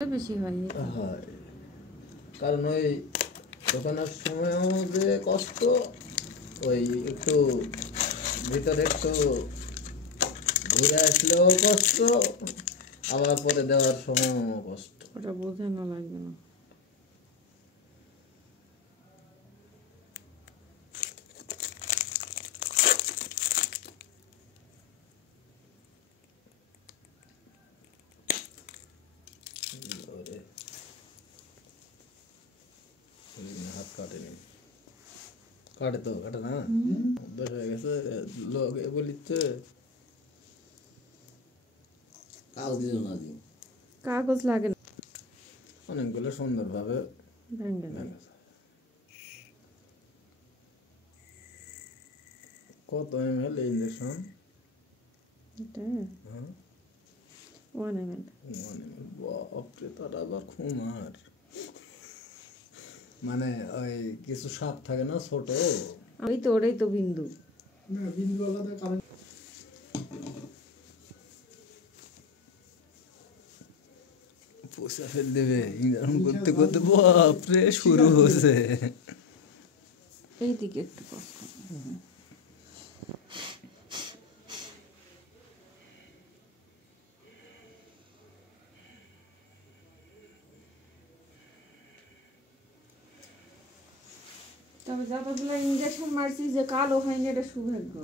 বেশি হয় হয়, কারণ ওই দোকানের সময় যে কষ্ট, ওই একটু ভিতরে একটু ঘুরে আসলেও কষ্ট, আবার পরে দেওয়ার সময়ও কষ্ট। ওটা বোঝানো লাগবে না। হাত কাটেনি, কাটে তো কাটে না, অভ্যাস হয়ে গেছে লোক বলিচ্ছে। কাগজ লাগে না, অনেকগুলো সুন্দরভাবে ভেঙে যায়। কত ml ইঞ্জেকশন? এটা হ্যাঁ, 1 ml। বাপরে, তারা আবার খুমার, মানে ওই কিছু সাপ থাকে না ছোট, ওই তো ওটাই তো বিন্দু। পোষা ফেল দেবে ইঞ্জেকশন করতে করতে, বাপরে শুরু হয়েছে। এইদিকে একটু কষ্ট করবে। তবে যতগুলো ইঞ্জেকশন মারছি যে কালো হয়নি, এটা সৌভাগ্য।